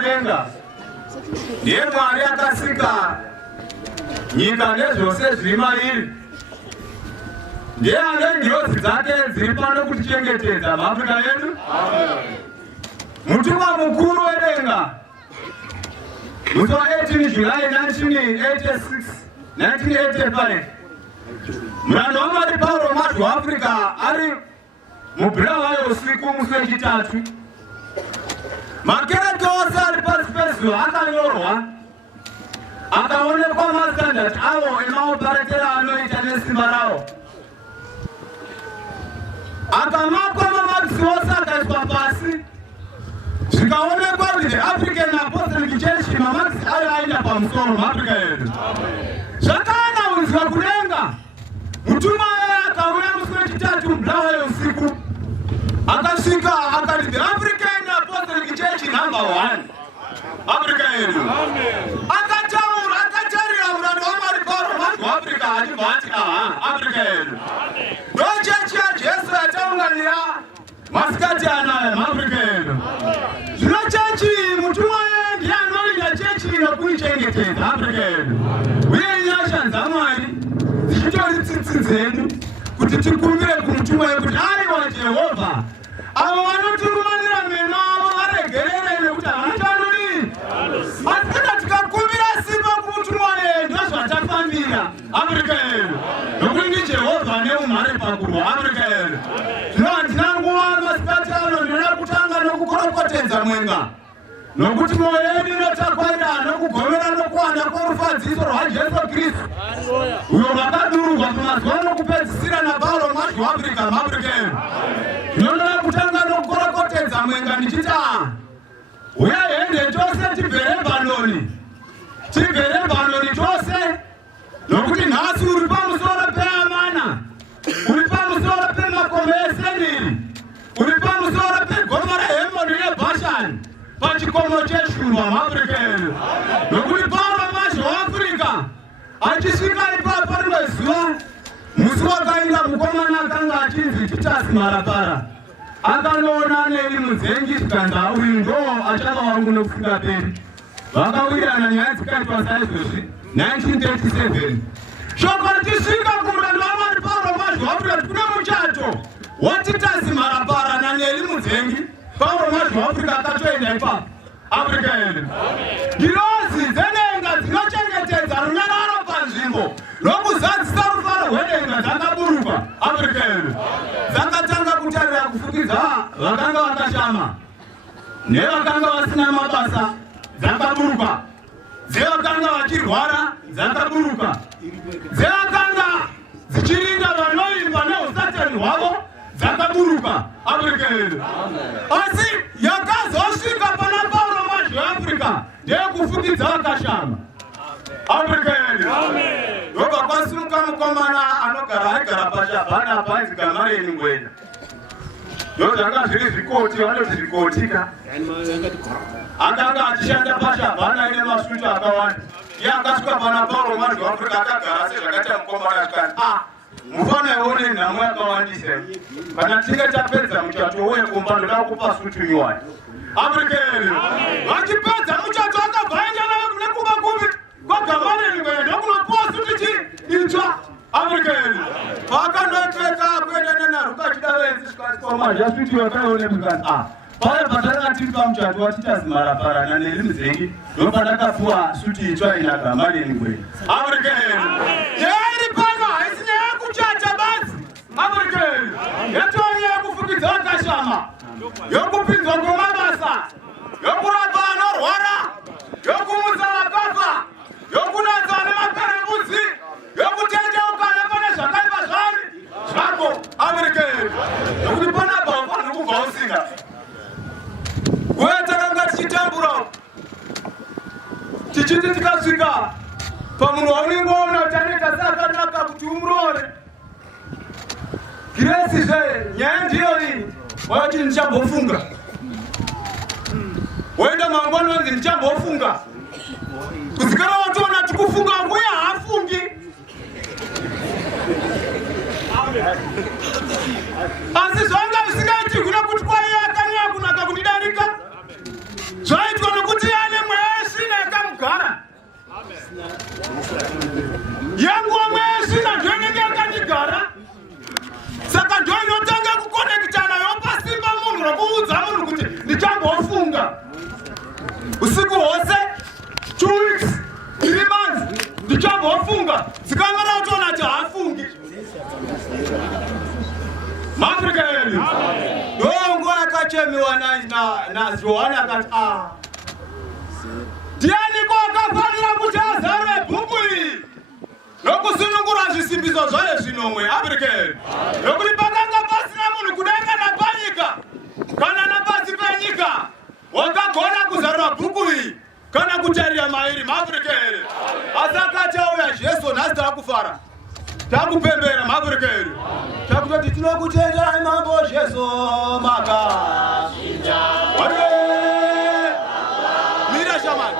kudenga ndiye Mwari akasika nyika nezvose zviri mairi. Ndiye ane njodzi dzake dziri pano kutichengetedza muAfrica yedu. Mutumwa mukuru wedenga musi wa18 July 1985 muranda waMwari Paulo Mwadzi weAfrica ari mubhulawayo usiku musi wechitatu. Makereke ose ari pasi pezuva akanyorwa akaonekwa masitandati avo emaoparatero anoita nesimba ravo. Akamakwa mamakisi ose akaiswa pasi zvikaonekwa kuti the African Apostolic Church mamakisi ayo aenda pamusoro muAfrica yedu. Zvakaanaudzwa kudenga. Mutumwa akauya musi wechitatu mubhulawayo usiku akasvika akati the African Apostolic Church #1 Africa yedu. Akatarira muranda waMwari Paulo Mwadzi weAfrica achibva ati Africa yedu ndo chechi yaJesu yataunganira masikati anaya muAfrica yedu. Zvino chechi mutumwa ndiye anorinda chechi nokuichengetedza Africa yedu. Uye nyasha dzaMwari dzichitori tsitsi dzedu kuti tikumbire kumutumwa yekuti aiwa Jehovha avo vanoturumanira meno avo varegerere nekuti havana chanuri. Asi kana tikakumbira simba kumutumwa yedu ndozvatafambira Africa yedu nokuti ndiJehovha neumhare pakurwa Africa yedu. Zvino handina nguva masikati ano ndinoda kutanga nokukorokotedza mwenga nokuti mwoyo yedu inotakwaira nokugomera nokuwanda kworufadziso rwaJesu Kristu uyo wakadururwa pamazuva nokupedzisira naPaulo Mwadzi weAfrica muAfrica yedu. Ndinoda kutanga nokukorokotedza mwenga ndichiti uya hende tose tibve Lebanoni tose nokuti nhasi uri pamusoro peAmana, uri pamusoro pemakomo eSeniri, uri pamusoro pegomo reHemoni neBhashani pachikomo cheshumba muAfrica yedu. Nokuti Paulo Mwadzi weAfrica achisvika ipapo rimwe zuva musi wakainda mukomana akanga achinzi Titus Marapara akanoona Neri Mudzengi zvikanzi uyu ndo achava wangu nokusingaperi. Vakawirana nyaya dzikaitwa saizvozvi 1937. Shoko richisvika kumuranda waMwari Paulo Mwadzi weAfrica kune muchato waTitus Marapara naNeri Mudzengi. Paulo Mwadzi weAfrica akatoenda ipapo Africa yedu. Ngilozi dzenenga dzinochengetedza runyararo panzvimbo nokuzadzisa rufaro rwedenga dzakaburuka Africa yedu. Dzakatanga kutarira kufukidza vakanga vakashama nevakanga vasina mabasa dzakaburuka, dzevakanga vachirwara dzakaburuka, dzevakanga dzichirinda vanoimba neusatani hwavo dzakaburuka Africa yedu. Asi yakazosvika pana Paulo Mwadzi weAfrica ndeyekufukidza vakashama Africa yedu. Ndobva kwasimuka mukomana anogara aigara paShabhana apa ainzi Gamariyeri Ngwena. Ndozvanga zviri zvikoti, vanoti zvikotika. Akanga achishanda paShabhana ine masutu akawanda. Iye akasvika pana Paulo Mwadzi weAfrica akagara sezvakaita mukomana akati mufana ione nhamo yakawandisa. Kana tinge tapedza muchato uye kumba ndoda kupa sutu nyuwani Africa yedu. Vachipedza muchato akabva aenda nekumakumbi kwaGamariyeri Ngwena ndokunopuwa sutu itsva Africa yedu. Vakandopfeka kuenda nenaruka achidavenzi zvikasikomazha sutu yakaione mukati paya patanga tiri pamuchato waTitus Marapara naNeri Mudzengi ndopandakapuwa sutu itsva ina Gamariyeri Ngwena Africa yedu. Yairi pano haisi nyaya yekuchata basi Africa yedu. Yatova nyaya yekufukidza vakashama, yokupinzwa kwemabasa, yokurapa vanorwara, yokumutsa vakafa, yokunatsa nemaperembudzi, yokutendeuka nepane zvakaipa zvako Africa yedu. Nokuti panapa ufanira kubva usinga. Uye takanga tichitambura tichiti tikasvika pamunhu waunengoona kuti anoita seakanaka kuti umuroore. Giresi nyaya ndiyo iyi wayoti ndichambofunga. Woenda mangwana wanzi ndichambofunga. Kuzikana watoona tikufunga mbuya haafungi. Asi zvanga zvisingaiti kuna kuti kwaiye akanaka kunaka kundidarika. Zvaitwa nokuti kufunga usiku wose 2 weeks 3 months ndichamba wafunga zikangana utona cha afungi Afrika yenu dongo akachemiwa na Joana kati Diani kwa kafanira kuchazare bukui nokusunungura zvisimbiso zvaye zvinomwe Afrika yenu nokulipakanga pasi namunhu kudenga napanyika kana napasi penyika wakagona kuzarura bukui kana kutarira mairi Afrika yenu asaka chauya Jesu nhasi takufara takupembera Afrika yenu takutoti tinokutenda mambo Jesu makashinja mira shamani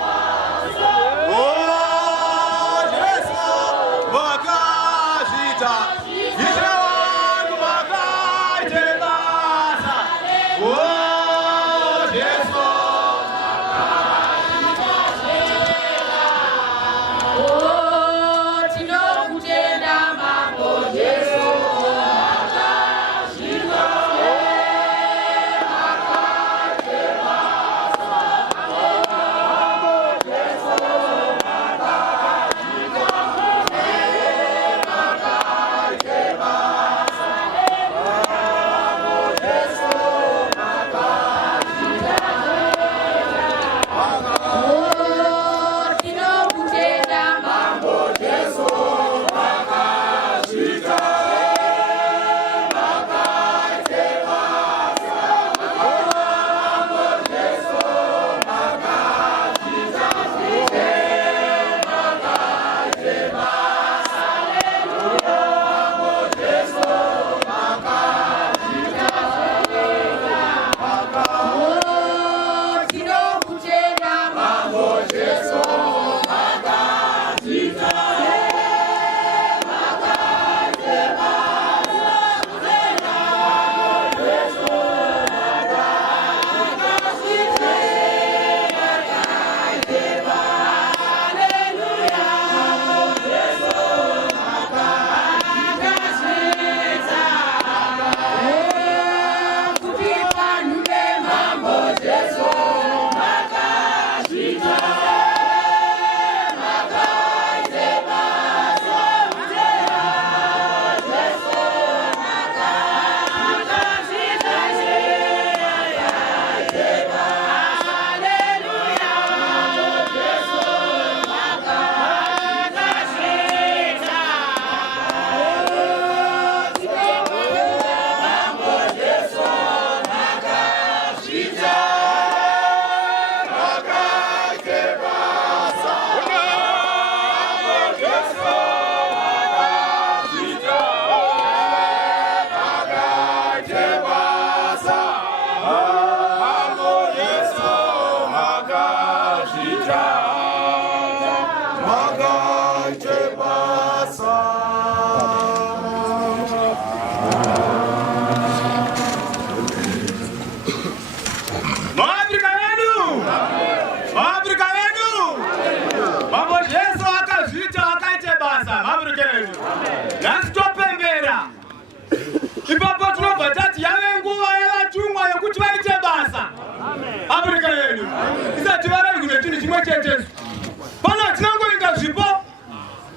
Pana tinango inga zvipo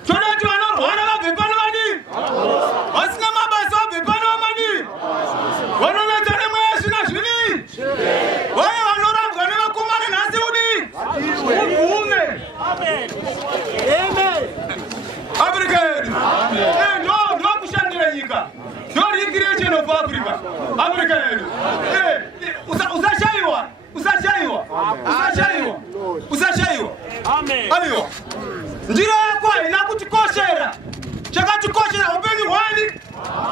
tonati vanorwara vabve pano vadii vasina mabasa vabve pano vamadii vanoneta nemweya zvina zvini vaye vanorambwa nevakomana nhasi udii ugume Afrika yedu ndo kushandira nyika ndo recreation of Africa Afrika yedu usashaiwa aiwa njira yako haina kutikoshera chakatikoshera upenyu hwani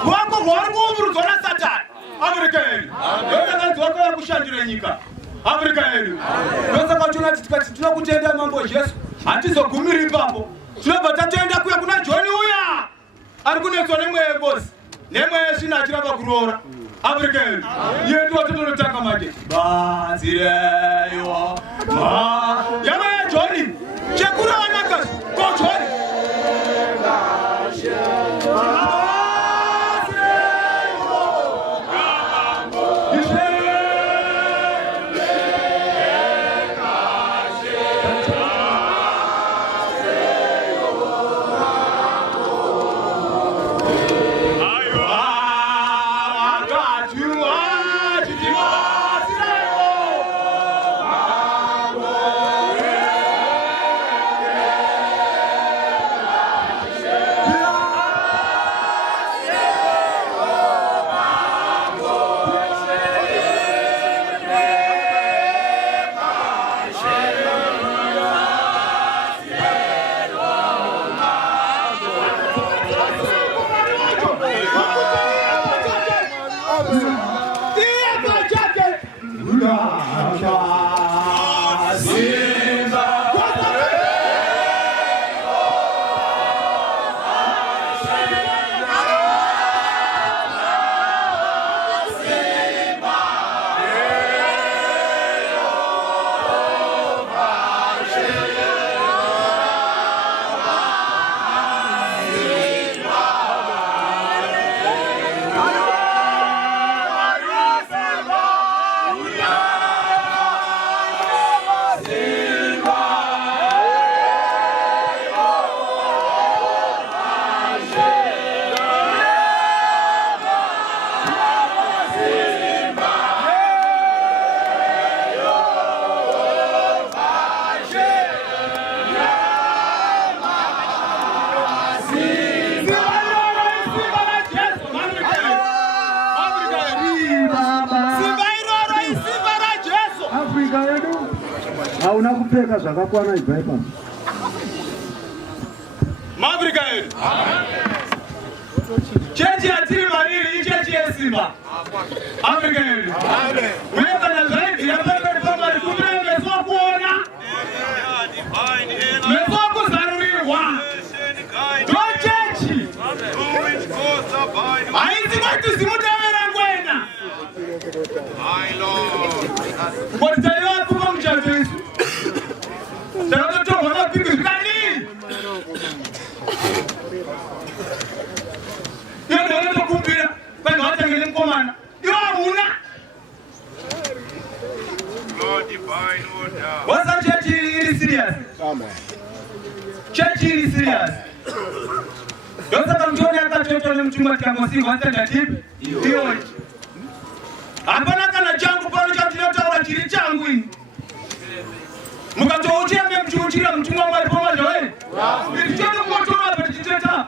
hwako hwari kuumburudzwa naSatani Afrika yedu ndotakadzi wako yakushandira nyika Afrika yedu ndosaka tonati tikati tinokutenda mambo Jesu hatizogumiri ipapo tinobva tatoenda kuya kuna John uya ari kunetswa nemweya bosi nemweya zvino achiramba kuroora Afrika yedu iye ndiwo totonotanga manje bazireyo yamaya John chekura vanakazi ko John hauna kupfeka zvakakwana ibaipa Maafrika yedu. Chechi yatiri mariri ichechi yesimba. Afrika yedu. Mweba na zaidi ya mbele kwamba likumile meso kuona. Meso kuzaruriwa. Tuwa chechi. Aizi watu simutawera ngwena. Kwa taiwa kuma mchato isu. Taiwa to wana pingu zikani. Yendo wana kumbira. Kwenda wata ngele mkomana. Yawuna. Wasa church is serious. Church is serious. Yosa kamchoni akachoto ni mchunga kiamosi wasa ndatipi. Iyo. Hapana kana changu pano cha tilota wa chiri changu ini. Mukatouchia mbe mchuchira mchunga mwari poma joe. Ilichoto kuotoa hapa titeta.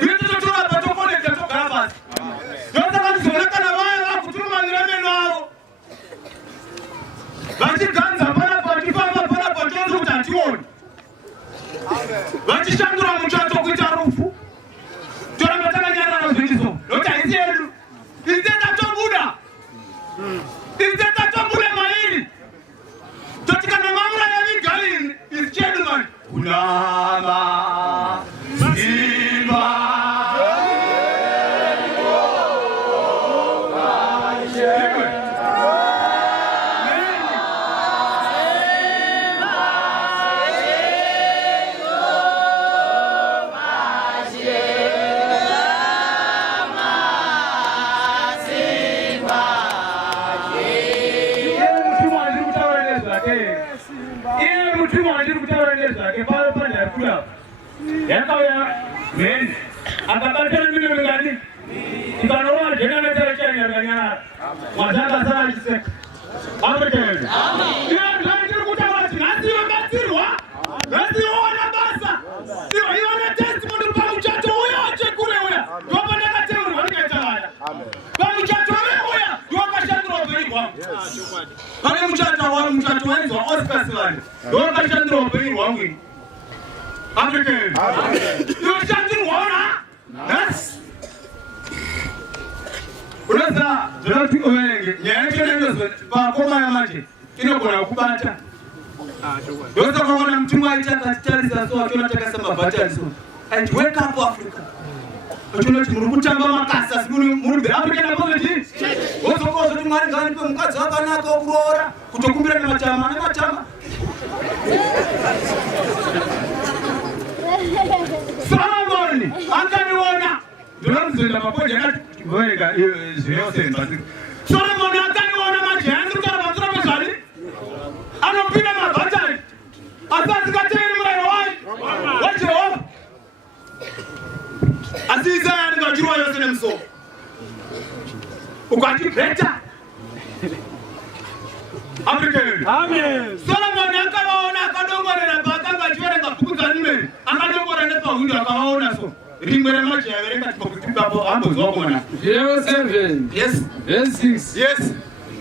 Ilichoto hapa tokone tatoka hapa. Yosa kamzonaka na waya kutuma ngirame nao. Bati ganza para patifama para patonzo utationi. Bati shandura mchato kuita rufu. Tora matanga nyara na zingizo. Lota hizi elu. Izeta tobuda. Izeta tobuda maili. Totika na mamula ya vigali. Is gentleman. Unama. Simba. Yakaya men akapata mimi ngani ikanoa jana na chani ngani wazaka sana jise Afrika yetu amen ndio kutawati nasi wabatirwa nasi wana basa sio hiyo na testimony kwa mchato huyo ache kule huyo kwa ndaka tena wangetawala amen kwa mchato huyo ndio kashandro operirwa pale mchato wenzo Oscar Swali ndio kashandro operirwa wangu Afrika yetu. Ndio chanzo unaona? Yes. Unaweza tunatiko wengi. Nyaje ndio kwa koma ya maji. Inokona kubata. Ndio kwa kuna mtumwa aitaka titali za so tunataka sema bata so. And wake up Africa. Tuno tumurukutamba makasa sibuni muri Afrika na poverty. Wozo kwa tumari ngani kwa mkazi hapa na kwa kurora kutokumbira na machama. Solomon, angaliona. Tunamzenda mapoja na ngoega hiyo sema. Solomon angaliona majengo kwa watu wamezali. Anopina mabatari. Asante kateni mwana wai. Waje wao. Aziza ngajua yote nemso. Ukati beta. Afrika. Amen. Solomon angaliona kadongora na bakanga jiwere ngapuka nime. Akadongora ne pa window akaona so. Rimwere maji yavereka tukupika hapo ambo zokona. 07. Yes. Verse 6. Yes.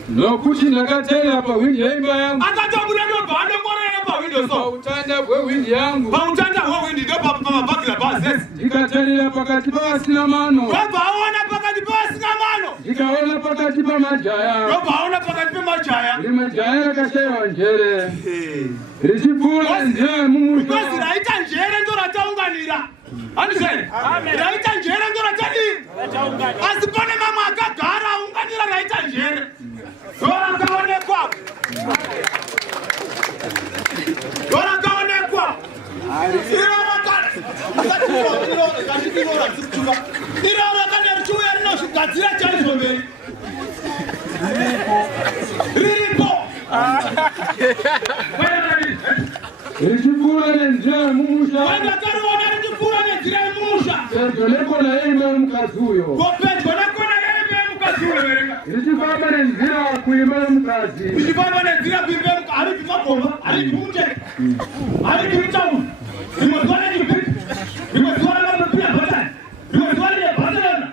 Nokuti ndakatera pa window yeimba yangu. Akatobura ndo pandongora ne pa window so. Utanda bwe window yangu. Pa utanda wo window ndo pa mabaki la basi. Yes. Ndikaterera pakati pa sina mano. Baona pakati pa sina mano. Ndikaona pakati pa majaya. Baona pakati pa majaya. Rimajaya rakashewa njere. Richipula njere mumusha. Basi raita njere ndo rataunganira. Andisene? Amen. Raita njere ndo rataunganira. Asipone mama akagara unganira raita njere. Dora kaone kwa. Dora kaone kwa. Irora kana. Irora kana chuya rino shikatira chali sombe. Riripo. Richipula njere mumusha. Wanda karuona richipula njere mumusha. Serjoleko na yembe mkazi huyo. Kopetwa nakona yembe mkazi huyo werenga. Richipamba nenzira kuimba mkazi. Richipamba nenzira kuimba mkazi. Ali kikakoma. Ali kimunje. Ali kimitamu. Nimezwana jipi. Nimezwana na pia batani. Nimezwana ya batani.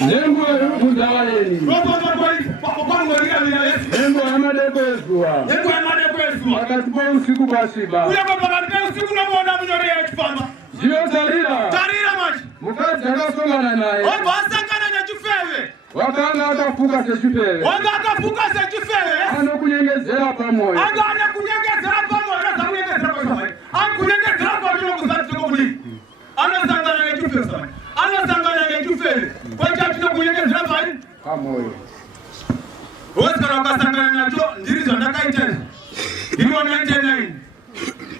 Nembo ya kundawaleni. Robo kwa kwa kwa ngorira bila Yesu. Nembo ya madeko Yesu. Nembo ya madeko zuwa. Wakati kwa usiku kwa shiba. Uya kwa pakati kwa usiku na muona mnyore ya chifamba. Jiyo tarira. Tarira maji. Mukazi akasongana naye. Oba asangana na chifewe. Wakanga akafuka sechifewe. Wanga akafuka sechifewe. Ano kunyengezera pamoja. Anga ana kunyengezera pamoja. Ana kunyengezera pamoja. Ana kunyengezera pamoja kuzati kwa kuli. Ana sangana na chifewe sana. Ana sangana na chifewe. Kwa chatu kunyengezera pamoja. Oscar wakasangana nacho ndirizo ndakaitena. Ndiro 99.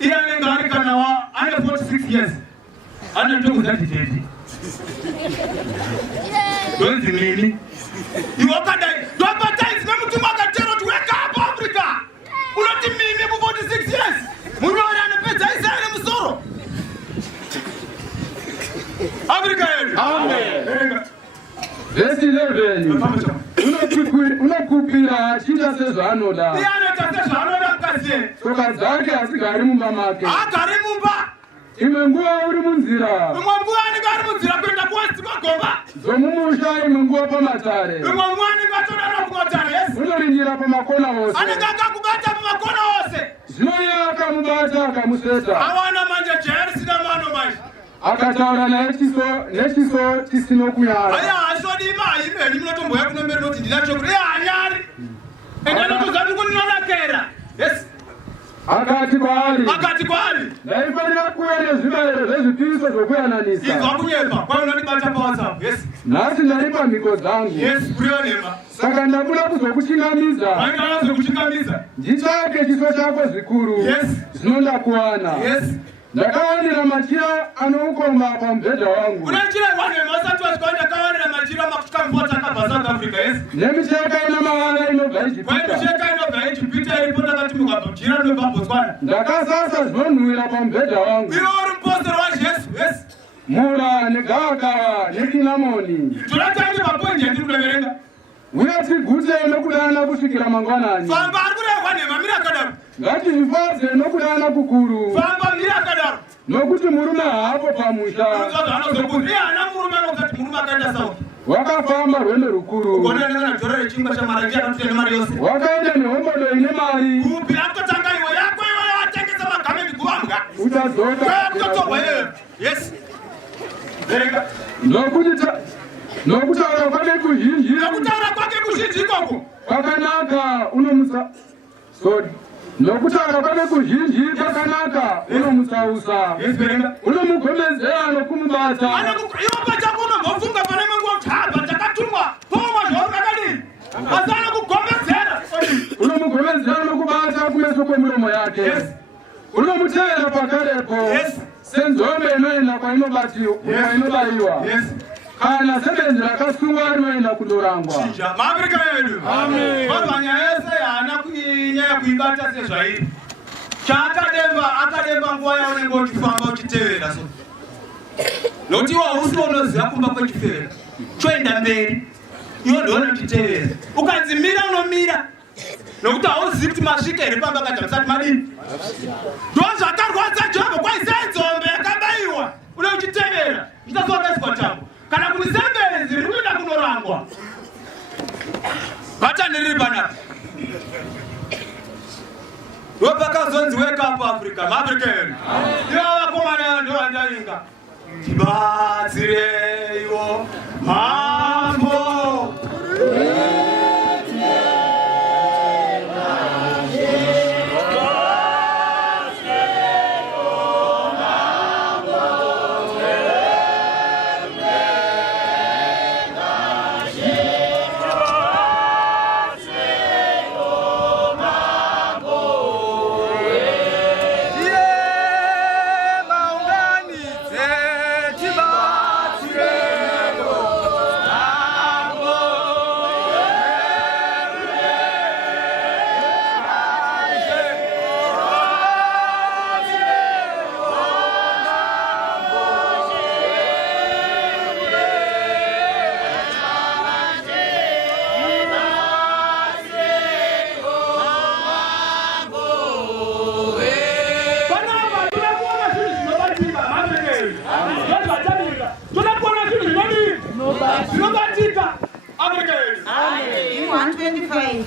Iyane ngari kana wa ana 46 years. Ana ndogo zati tete. Don't mimi. Iwoka dai. Don't times na mtu makatero tuweka hapa Afrika. Unati mimi kwa 46 years. Munora anapeza Israeli msoro. Afrika yetu. Amen. Verse 11. Unakupira chita sezo anoda. Iyane tasezo anoda mkasie. Soka zake asigari mumba make. Agari mumba. Imengua uri munzira. Imengua ni gari munzira kwenda kwa Gomba. Zomumusha imengua pa matare. Imengua ni gatoda na kumatare, yes. Unoringira pa makona wose. Anaganga kubata pa makona wose. Zinoya akamubata akamuseta. Awana manje jeri sina mano mai. Akataura nechiso chisino kuyara. Aya asodima ime nimnotombo yakunomera noti ndilacho kuri anyari. Endana kuzati kunona kera. Yes. Akati kwali. Ndaifanira kuwele zvibayiro zvezvipiriso zvokuyananisa. Izwa kunyemba. Kwa unonibata pa WhatsApp. Yes. Nasi ndaripa mhiko dzangu. Yes, kurionema. Saka ndabuda kuzokuchingamiza. Wanga kuzokuchingamiza. Ndichake chiso chako zvikuru. Yes. Zvinonda kuwana. Yes. Ndakawanira machira anoukoma pamubhedha wangu. Unachira wanema wasati wasikuwa ndakawanira machira makutuka mvota kapa South Africa, yes. Nemicheka ina mawala inobva Ijipita. Kwa micheka inobva Ijipita ilipota kati mukabujira nobva Botswana. Ndakasasa zvinonhuhwira pamubhedha wangu. Iwo uri mupostori wacho, yes, yes. Mura negavakava nekinamoni. Tulatangi maponje ndikuverenga. Uyatigute nokudana kusvikira mangwanani. Famba ari kurehwa nema mira akadaro. Ngatifadze nokudana kukuru. Famba mira akadaro. Nokuti murume haapo pamusha. Unozoza anozokuzi ana murume anokati murume akaenda South. Wakafamba rwendo rukuru. Ugonana dhora rechingwa chamaranje anotenda mari yose. Wakaenda nehombodo ine mari. Kupi akutotanga iwe yako iwe watengesa magamenti kuwanga. Uchadzoka. Kutotobwa iwe. Yes. Verenga. Nokutaura kwake kuzhinji. Nokutaura kwake kuzhinji ikoko. Kwakanaka unomusa. Sorry. Nokutaura kwake kuzhinji kwakanaka unomusausa. Yes, verenga. Unomugomezera nokumubata. Iwo pachako unombofunga pane mangu taba takatumwa. Poma zvakadini. Asana kugomezera. Unomugomezera nokubata kumeso kwemuromo yake. Yes. Unomutevera pakarepo. Yes. Senzombe inoenda kwainobaiwa. Yes. Kana sebenzi rakasungwa rinoenda kundorangwa. Chinja maAfrika yedu. Amen. Mabanya yese yana kuinyaya kuibata sezvairi. Akademba nguva yaunenge uchifamba uchitevera so. Noti iwe hausi unoziva kumba kwechifera. Choenda mberi. Iwe ndiwe unotitevera. Ukanzi mira unomira. Nokuti hauzivi kuti masvika here pamba kati musati madini. Ndozvakarwadza Jehovha kwaisai nzombe yakabaiwa. Une uchitevera. Uchitasoneswa tambo. Kana kuti sebenzi riri kuenda kunorangwa. Bhatani riri panapa. Wapakazonzi wake up Africa, maAfrika yedu. Iwo vakomana ndo vandainga. Tibatsireiwo mambo. In 125.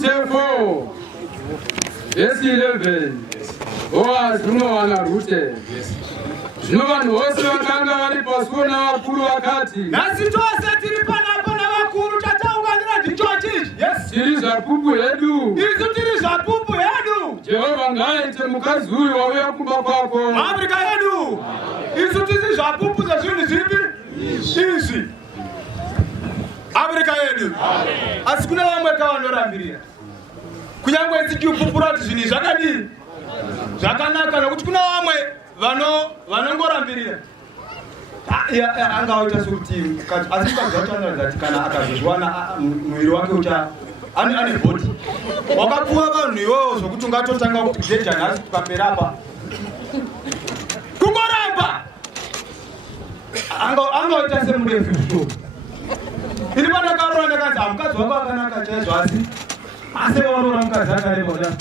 Rute 4. Verse 11. Zvinowana Rute. Zvino vanhu vose vakanga vari pasuo navakuru vakati, nhasi tose tiri panapa navakuru tataunganira ndichochi. Yes. Tiri zvapupu hedu. Isu tiri zvapupu hedu. Jehovha ngaaite mukadzi uyu wauya kumba kwako. Afrika yedu. Isu tiri zvapupu zvezvinhu zvipi? Izvi. Afrika yedu. Asi kuna vamwe kavanorambirira. Kunyangwe tichipupura kuti zvinhu zvakadini? Zvakanaka nokuti kuna vamwe vanongorambirira. Angaita sokuti asi kazvachanoratidza kana akazozviwana muviri wake ucha ane bhoti. Wakapuwa vanhu ivovo zvokuti ungatotanga kuti jeja nhasi tukapera apa. Kungoramba. Angaita semurefu zvitoro. Ini pandakarora ndakanzi mukadzi wako akanaka chaizvo asi vanorora mukadzi akareba kudai.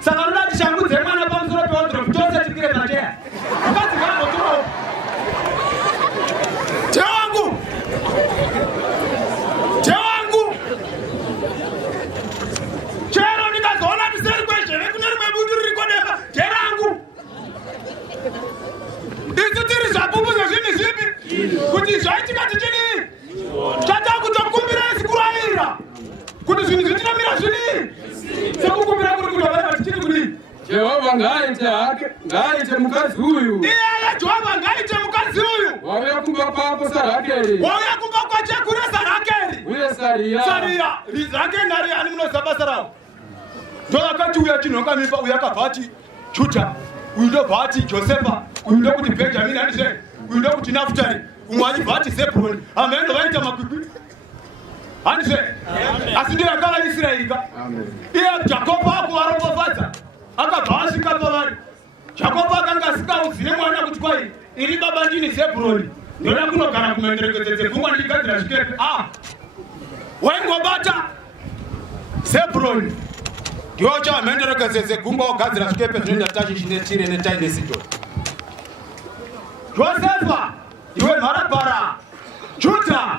Saka unoti shangu dzemwana pamusoro pewardrobe tose tikire pacheya. Mukadzi ngaambotorowo. Jewangu. Chero ndikazoona miseri kwezveve kune rimwe budu riri kodemba. Jerangu. Isu tiri zvapupu zvezvinhu zvipi? Kuti zvaitika tichidii? Chatakutokumbira isikurayira. Kuti zvinhu zvitinamira zvinii? Sekukumbira kuri kutovara tichiri kudii? Jehovha ngaaite mukadzi uyu. Jehovha ngaaite mukadzi uyu. Wauya kumba kwako saRakeri. Wauya kumba kwachekure saRakeri. Uye Saria. Rakeri naRea ani munoziva basa ravo. Ndovakati uya chinhonga mimba uya akabva ati Juda. Uyu ndobva ati Josefa. Uyu ndokuti Benjamini handizve. Uyu ndokuti Nafutari. Umwe achibva ati Zebhuroni. Hameno vaita makwikwi. Handizve. Asi ndiye akava Israeri ka. Iye Jakobo akuvaropafadza. Akabva asvika pavari. Jakobo akanga asingauzive mwana kuti kwai iri baba ndini Zebhuroni. Ndoda kunogara kumhenderekedzo dzepfungwa ndigadzira zvikepe. Waingobata Zebhuroni. Ndiwo chamhenderekedzo dzegungwa wogadzira zvikepe zvinoenda Tashishi neTire neTai neSidhoni. Josefa, iwe mharabhara. Juda,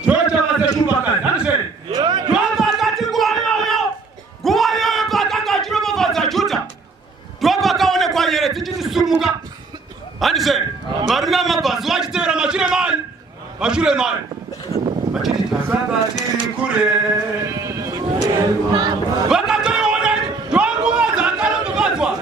ndiwo chava seshumakazi. Handizve. Jehovha akati nguva iyoyo pakanga achiropafadza Juda. Ndopakaonekwa nyere dzichitisumuka. Handizve. Varume vamabhazi vachitevera mashure mai. Vachiti takanga tiri kure. Vakatoiona ndonguva dzakarambadzwa.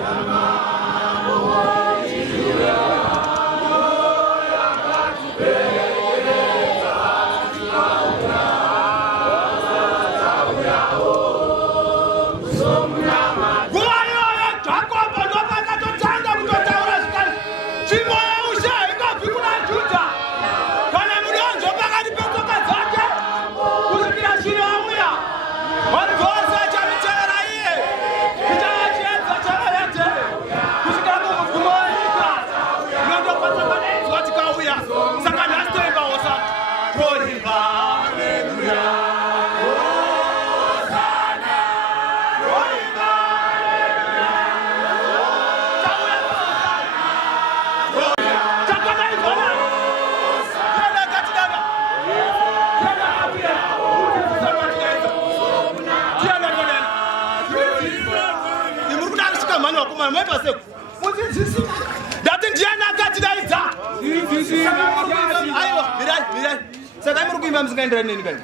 Saka muri kuimba musingaenderani neni kani?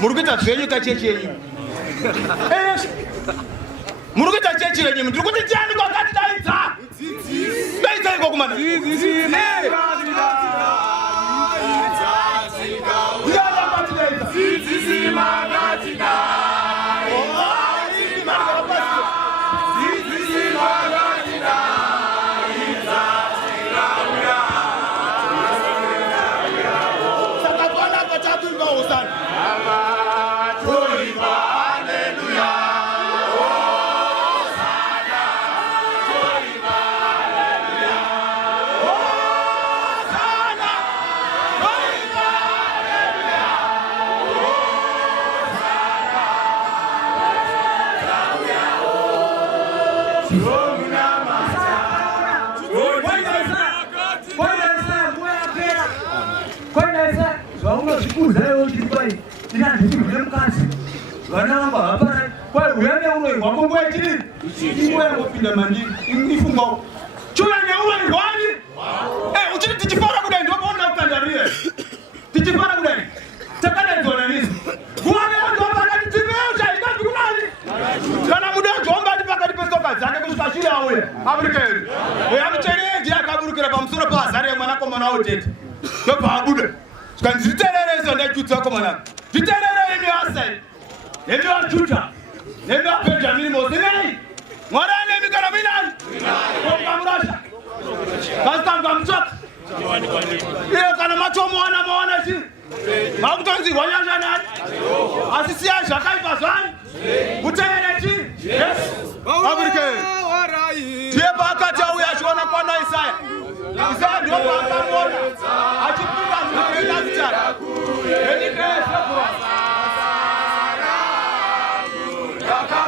Muri kuita zvenyu kachechi yenyu. Muri kuita chechi yenyu. Ndiri kuti ndiani kwakati daidza? Daidza iko kumana. Vananga hapana kwa uyane uno wakombo etili ingwe ngopinda mandi ifunga chula ne uwe ngwani uchili tichifara kudai ndo bona ukandarie tichifara kudai takana ndona nizo kuwane ndo bana tibeo cha ikati kunani kana muda jomba tipaka dipestoka zake kusashira awe afrikeni oyamchereje akaburukira pamsoro pa zare mwana ko mwana otete ndo babude kanziterere zo ndachutsa ko mwana ziterere ni asai Nemi wa chuta, nemi wa Benjamin Mosinei, mwana nemi karabinan, kwa mrasha, kasta mkamchak, iyo kana macho mwana si, makutonzi wanyanja nani, asisia shakai paswani, utayene chi, yes, Afrika, tie baka cha uya shona kwa na Isaya, Isaya ndio baka mwana, achipika mkenda vichara, eni kese kwa,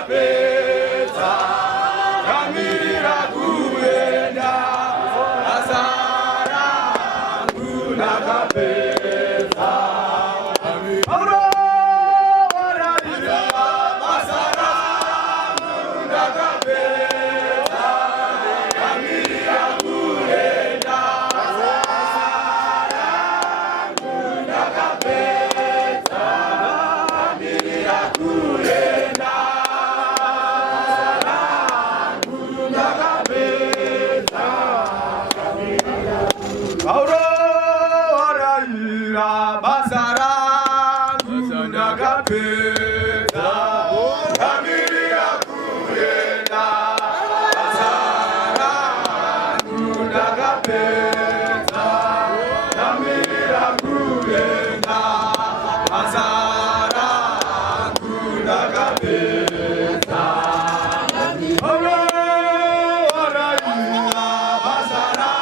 Nakapeta, Kamira kuenda, Asara, Nakapeta, Auro, Arabira, Asara, Nakapeta, Kamira kuenda, Asara, Nakapeta, Kamira kuenda. Aurora basara kunagapeta kamiria kuenda basara kunagapeta kamiria kuenda basara kunagapeta Aurora basara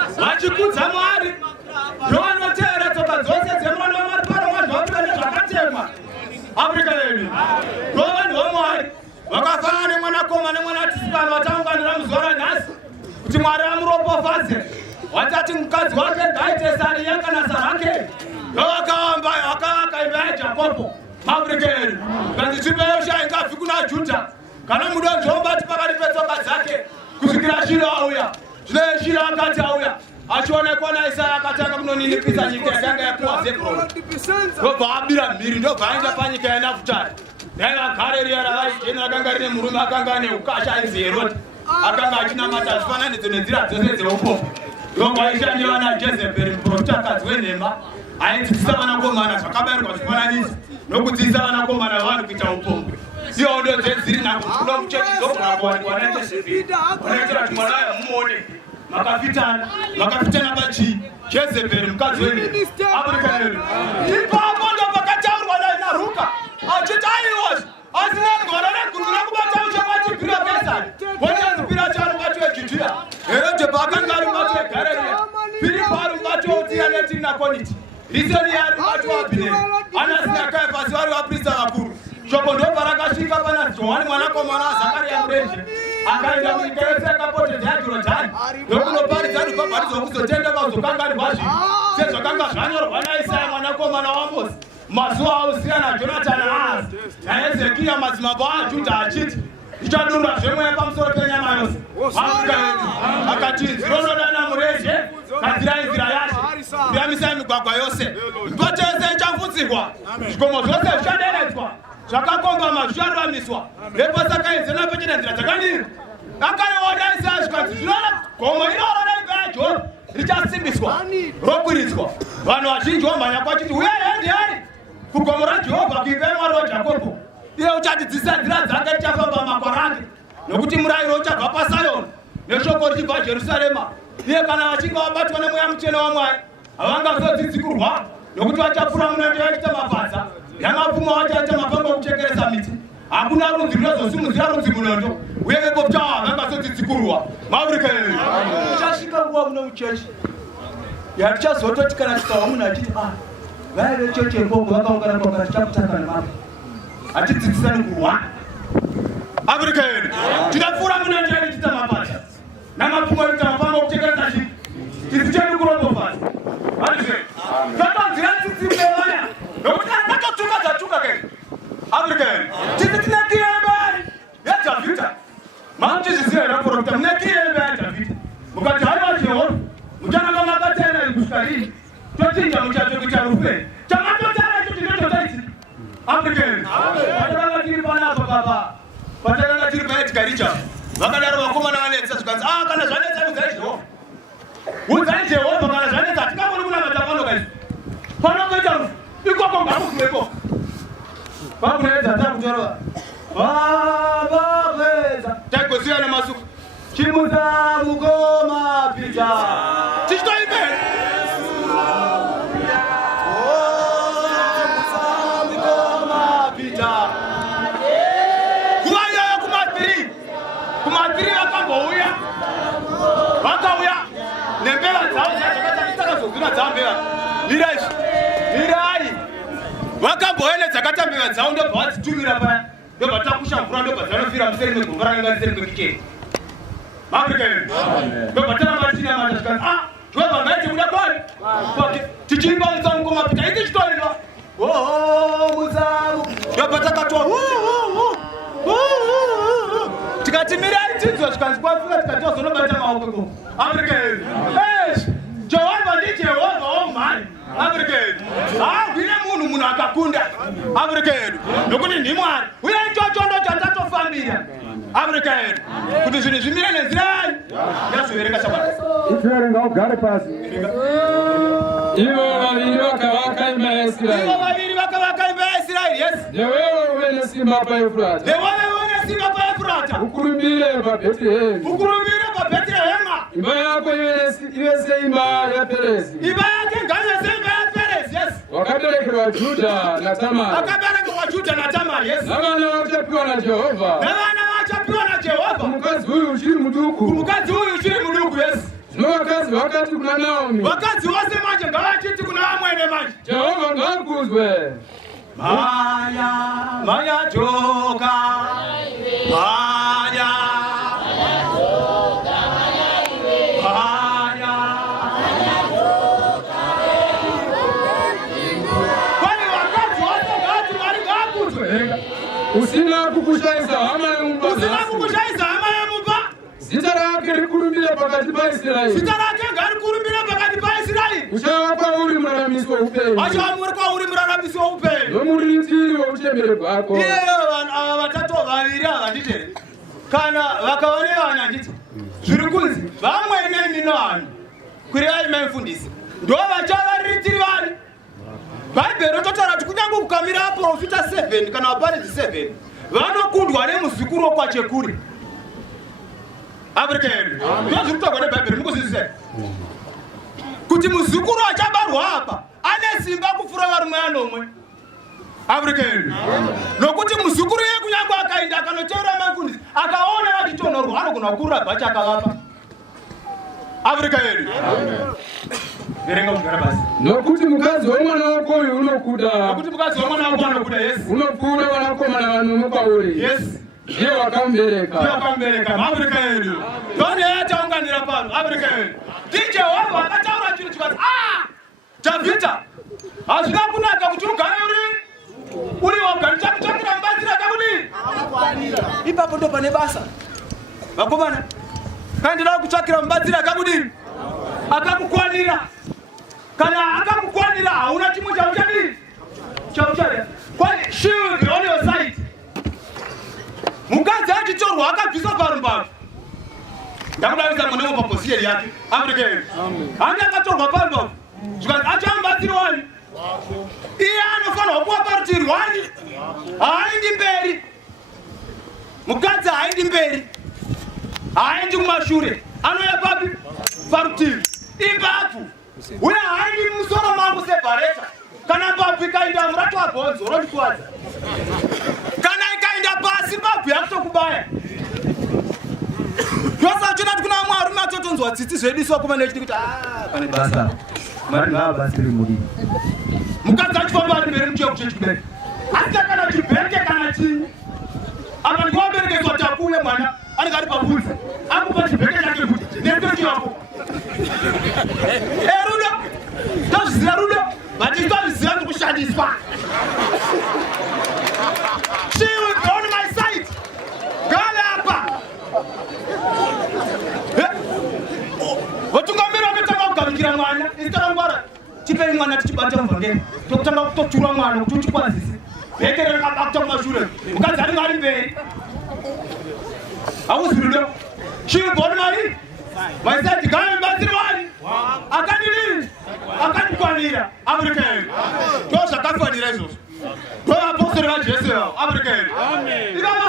Zamari, Joano Terra, Topazos, Zemano, Marparo, Africa, Roman Omar, Wakafani, Monacoma, and Monatispan, Watanga, and Ramzora Nas, Timaram Ropo Faze, Watatin Kaz, Water, Dites, and Yakana Sarake, Yokam by Akaka, Jacopo, Africa, and the Super Shine Kafuna Junta, Kanamudan, Jobat, Paradiso Kazake, Kusikira, Shira Katauya. Achone kwa na Isaya kataka mno nilipiza nyike ganga ya kwa zeko. Ro baabira miri ndo banja panyika ya nafutari. Nela kareri ya rai jena ganga rine muruma ganga ne ukasha nzero. Akanga achina mata zifana nizonezira zose zeopo. Ro kwa isha nyo na jeze peri protaka zwenema. Aiti tisaba na kwa mana sakaberu kwa zifana nizi. No kutisa na kwa mana wanu kita upombe. Iyo ndo zenziri na kuna mchechi zoko na wanaita sefi. Wanaita tumwanaye muone. Makafitana bachi. Keze bere mkazi wene. Afrika yenu. Ipa hapondo pakachauru wanaina ruka. Achitani was. Asina ngorane kundura kubata uchabachi pira pesa. Wani pira charu bachi wekitia. Erote bakangari bachi wekarere. Piri paru bachi otia neti na koniti. Rizoni yari bachi wapine. Anasina kaya pasiwari waprisa wakuru. Shoko ndo parakashika pana Johani mwanako mwana Zakari ya mreje. Akaenda mwikereze kapote ziyati urotani. Yokuno pari zadu kwa pari zokuzo tenda kwa uzokangari bashi. Sezo kanga shanyoro wana Isaya mwanako mwana wambos. Masua usia na Jonathan Aas. Na Ezekia mazimabwa juta achiti. Ichadunda shemwe ya pamsoro kenya mayose. Akachinzi. Rono dana mreje. Kazira izira yashi. Bia misami kwa yose. Mpoche eze nchamfuzi kwa. Shikomo zose ushadelezwa. Shakakomba masharo amiswa. Lepo saka izena pejina ndira takani. Akare wona isashika. Zilala komo ilora na ngajo. Richasimbiswa. Rokurizwa. Vano achinji wamanya kwa chiti uye endi hai. Kukomora Jehova kipema ro Jacobo. Ile uchati tisandira zaka chafamba makwarani. Nokuti murairo uchabva paSion. Neshoko chibva Jerusalema. Iye kana achinga wabatwa nemoya mcheno wa Mwari. Avanga zodzidzikurwa. Nokuti vachapfura munondo yaita mabasa. Yamapfuma wachaita mapango kuchekeresa miti. Hakuna runzi runozosimudzira runzi munondo. Uye vepo pchawa vanga zodzidzikurwa. Maurika yenu. Uchasvika nguva muno muchechi. Yatichazototi kana chikawa munhu achiti vaire chechi yekoko vakaungana kwakati tichakutsaka nemapo. Atidzidzisani kurwa. Afrika yenu. Tikapfuura munondo yaita mabasa. Namapfuma yaita mapango kuchekeresa chiti. Tizicheni kurondofasa. Handizve. Tatanzira tsitsimbe vaya. Nokuti ndakatuka dzatuka kene. Afrika yenu. Tisi tinakire mberi. Yadzavita. Mamutizviziva here vaprofita. Munakire mberi yadzavita. Mukati haiwa Jehovha. Muchananga makatenda kusvika lini? Tochinja muchatokuita rupe. Chamatotara icho chinototaiti. Afrika yenu. Patakanga tiri panapa baba. Patakanga tiri paetikaricha. Vakadaro vakomana vanetsa zvikanzi kana zvanetsa udzai Jehovha. Udzai Jehovha kana zvanetsa tikangoni kuna matapano kaisi. Panokuita rufu. Ikoko ngamukuweko. Vakunoedza takutorova. Vavaveza. Taikoziva nemasuku. Chimuza mukoma pita. Tichitoimbe. Mukoma pita. Kuwanya kumatiri vakambouya. Vakauya. Nembeva dzavo dzakazoguna dzambeva. Mirai. Vakambouya nedzakatambeva dzavo ndobva vadzitumira paya. Ndobva takusha mvura ndobva dzanofira museri megomba ranga riseri kwekikeni. Afrika yenu. Ndobva tarabatina manja zvikanzi Jehovha ngaiti muda kwani? Tichimba muzamu koma pita ichi chitoenda. Muzamu. Ndobva takatwa tikati mirai tinzwa zvikanzi kwafika tikati tozonobata maoko. Afrika yenu. Jehovha ndi Jehovha omhani. Afrika yenu. Gwine munhu akakunda. Afrika yenu. Nokuti ndi Mwari. Uye ichocho ndo chandatofambira. Afrika yenu. Kuti zvinhu zvimire nenzira yanyu. Yazoverenga chabata. Itiverenga ugare pasi. Ivo vaviri vakavaka imba yaIsraeri. Ivo vaviri vakavaka imba yaIsraeri, yes. Newewo uve nesimba paEfurata. Newewo uve nesimba paEfurata. Ukurumbire paBheterehema. Ukurumbire paBheterehema. Imba yako ive seimba yaPerezi. Imba yake ngaive seimba yaPerezi, yes. Wakaberekerwa Judha naTamari. Wakaberekerwa Judha naTamari, yes. Navana vachapiwa naJehovha. Navana vachapiwa naJehovha. Mukadzi uyu uchiri muduku. Mukadzi uyu uchiri muduku, yes. Zvino vakadzi vakati kuna Naomi. Vakadzi vose manje ngavachiti kuna vamwene manje. Jehovha ngaakuzwe. Manya joka. Manya. Usina kukushaisa hama yemumba. Usina kukushaisa hama yemumba. Zita rake rikurumbire pakati paIsraeri. Zita rake ngarikurumbire pakati paIsraeri. Uchava uri muraramisi woupenyu. Achava uri muraramisi woupenyu. Nomurindiri wouchembere bwako. Vanhu ava vatatu vaviri ava ndite. Kana vakaone vana ndite. Zviri kunzi vamwene mino vanhu. Kurevai maifundisi. Ndo vachavarindiri vanhu. Bhaibheri rototaura kuti kunyange kukamira aprofita 7 kana vaparidzi 7 vanokundwa nemuzukuru kwa chekuri African ndozi kutogwa neBhayibheri mukuzizisa kuti muzukuru achabarwa apa ane simba kufura varumwe anomwe African nokuti muzukuru yekunyangwa akaenda akanoteura mafundisi akaona vachitonorwa anogona kurura bhachi akavapa African verenga kugara basi nokuti mukadzi womwana wako uyu unokuda nokuti mukadzi womwana wako anokuda yes unopfuura vanakomana vanomwe kwauri yes ndiye wakambereka Afrika yedu ndoni yachaunganira pano Afrika yedu DJ Jehovha akataura chinhu chikati Davhidha hazvina kunaka kuti ugare uri wagara chakutsvakira mubatsiri akakudini ipapo ndo pane basa vakomana kaendera kutsvakira mubatsiri akakudini akakukwanira kana akakukwanira hauna chimwe chauchadini chauchada kwani shield on your side mukadzi achitorwa akabviswa parumbavu ndakudavisa mwana wapapoziyeri yake Afrika hange akatorwa parumbavu zvikati achambatsiri wani iye anofanirwa kuva parutivi rwani haaendi mberi mukadzi haaendi mberi haaendi kumashure anoya papi parutivi ipapu uye haaendi mumusoro mangu sebhareta kana papi kaenda murato wabhonzo unondikwadza kana ikaenda pasi mbabvu yakutokubaya ndosachonati kuna mwe arume atotonzwa tsitsi zvediswa kumane chiti kuti pane basa mwari ngaabatsiri muri mukadzi achifamba ari mberi muchiyo kuchechibeke asita kana chibheke kana chinyi apa ndikowaberekeswa takuuye mwana anenge ari pabvudzi akupa chibheke chake kuti nepeki yako rudo tozviziva rudo bati tozviziva ndokushandiswa She will be on my side. Gala hapa. Watungamira wametaka kugamikira mwana. Isitara ngwara. Chipeni mwana tichibata mvangeni. Tokutanga kutochura mwana kuti uchikwazisi. Bekere akata kumashure. Mukadzi ari ngari mberi. Awuzirudo. She will be on my side. Gala mbatsiri wani. Akadini. Akadikwanira. Afrika. Tosha kakwanira izvozvo. Kwa apostoli wa Jesu Afrika. Amen. Ikama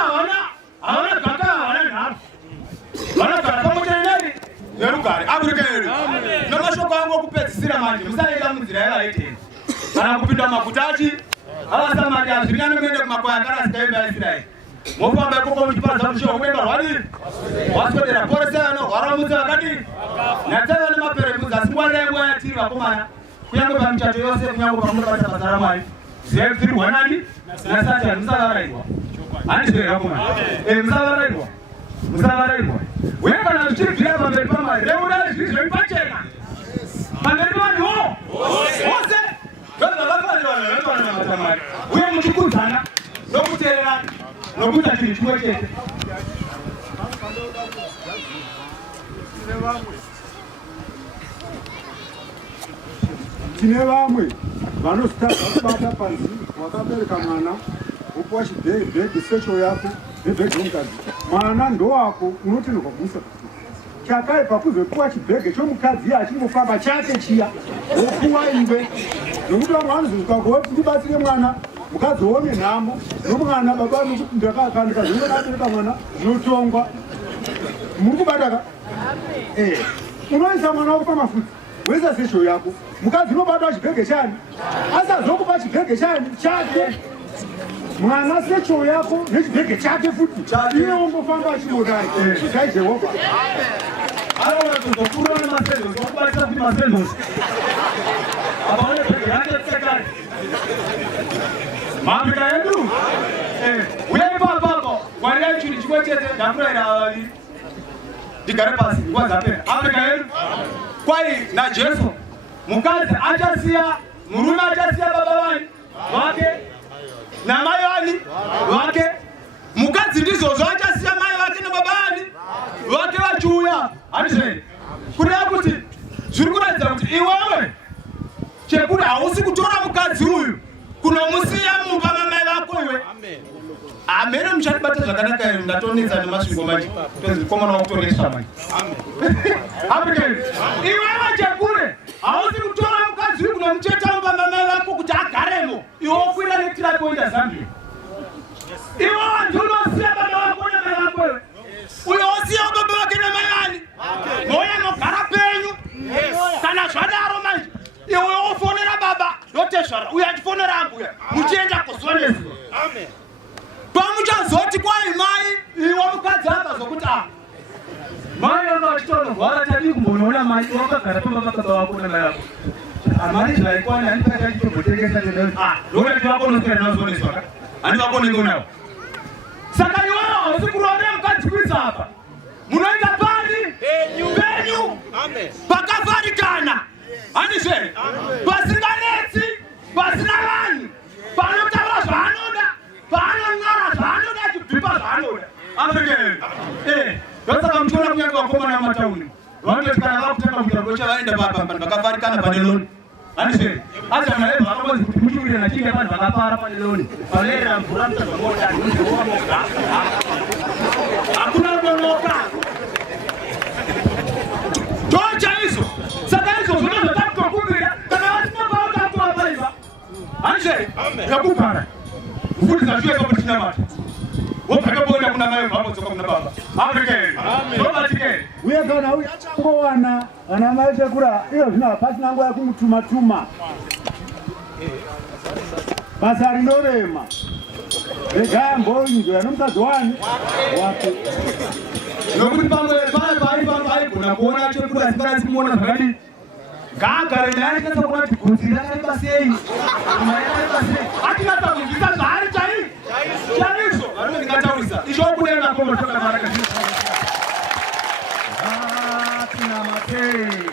hawana kaka hawana nhamu. Wana kaka pamoja nerugare Afrika yedu. Amen. Namashoko angu okupedzisira manje musaenda munzira yavaiteni. Kana kupinda makutachi avasamari azvinyane kuende kumakwaya akarasikaenda Israeli. Mofamba ikoko muchiparadza mushoko kuenda rwadi. Waswedera poresa anorwara mudzi vakadini. Natava nemaperekedza asi ngwarira nguva yatiri vakomana. Kunyange pamichato yose kunyange pamunobata basa raMwari. Zero wanani na sasa msavarairwa andizera kuma msavarairwa wewe kana kuchibvira pamberi pamari reura zvizvo ipachena pamberi vanhu wose zvavafanirwa natamari uye muchikudzana nokuteererana nokuita chinhu chimwe chete tine vamwe vanositadza kubata panzi wakabereka mwana upuwa chibhegi secho yako nebhegi romukadzi mwana ndowako unotenderwa kumuisa chakaipa kuzopuwa chibhegi chomukadzi achingofamba chake chiya wopuwa iwe nokuti vamwe vanozozvukakoti ndibatsire mwana mukadzi wone nhamo nomwana baba nokuti ndakakandika zvino nabereka mwana zvinotongwa muri kubataka unoisa mwana wako pamafudzi weza sesho yako mukadzi unobatwa chibhege chani asazokupa chibhege chani chake mwana secho yako nechibhege chake futi iye ungofamba achimodai chidai Jehovha anoona kuzokura nemasendosi okubatisa kuti masendosi apa one bhege yake kusekari maafrika yedu uye ipapapo warirai chinhu chimwe chete ndamurayira vaviri ndigare pasi nguva dzapera afrika yedu kwai naJesu mukadzi achasiya murume achasiya baba vani vake namai vani vake mukadzi ndizvozvo achasiya mai vake nababa vani vake vachiuya handizveni kureva kuti zviri kuratidza kuti iwewe chekuti hausi kutora mukadzi uyu kunomusiya mumba mamai vako iwe amene muchatibata zvakanaka iri ndatonetsa nemasvingo manje tozikomana wakutoresva manje Afrika iwewe chekure hausi kutora mukadzi uyu kunomucheta mumba mamai vako kuti agaremo iwe okwira netirapi oenda Zambia iwewe muchachifonera ambuya muchienda kuzoneswa. Amen. Pamuchazoti kwai mai iwe mukadzi akazokuti mai akachitonorwara tadi kumbonoona mai wakagara pamba baba wako na mai yako. Amari zvaikwana handipata chichogotengesa tena. Ndokuti wako unoswera nazoneswa. Handi wako unenge unawo. Saka iwewe usikuronera mukadzi kuisa apa. Munoita pari penyu. Amen. Pakavharikana. Handizve pasinganetsi pasina vanhu panotaura zvaanoda paanonyora zvaanoda achibvipa zvaanoda. Amen. Ndosaka muchiona kunyange vakomana vamatauni vanoti kana vakutanga kuita rocha vaenda pavanhu vakavharikana pane loni. Handizve Adamu naEvha vakamonzi kuti muchiwire nachinge vanhu vakafara pane loni panerera mvura muchazvamoda muzovamoga hakuna kunonoka ndochaizvo. Saka izvo zvino zvatakutokumbira kana vasina pautakuwapaiva handizve yakugara kuti zvashuye pakuti chinamata wobvakaboenda kuna mai vamodzoka kuna baba. Amen. Uye kana uye achangowana ana mai chekura iyo zvino hapasina nguva yekumutuma-tuma. Basa rinorema. Regai mbonyinzwa nomukadzi wani wake. Nokuti pamwe paigona kuona chekura asingazi kumuona zvakadii. Ngaagare naye achikasa kuona kuti gotsi rakareba sei. Atinatsamudzisa zvaari chaizvo. Vanhu ndingataurisa. Izvo kudenga kombo toka maraka. Tinamate.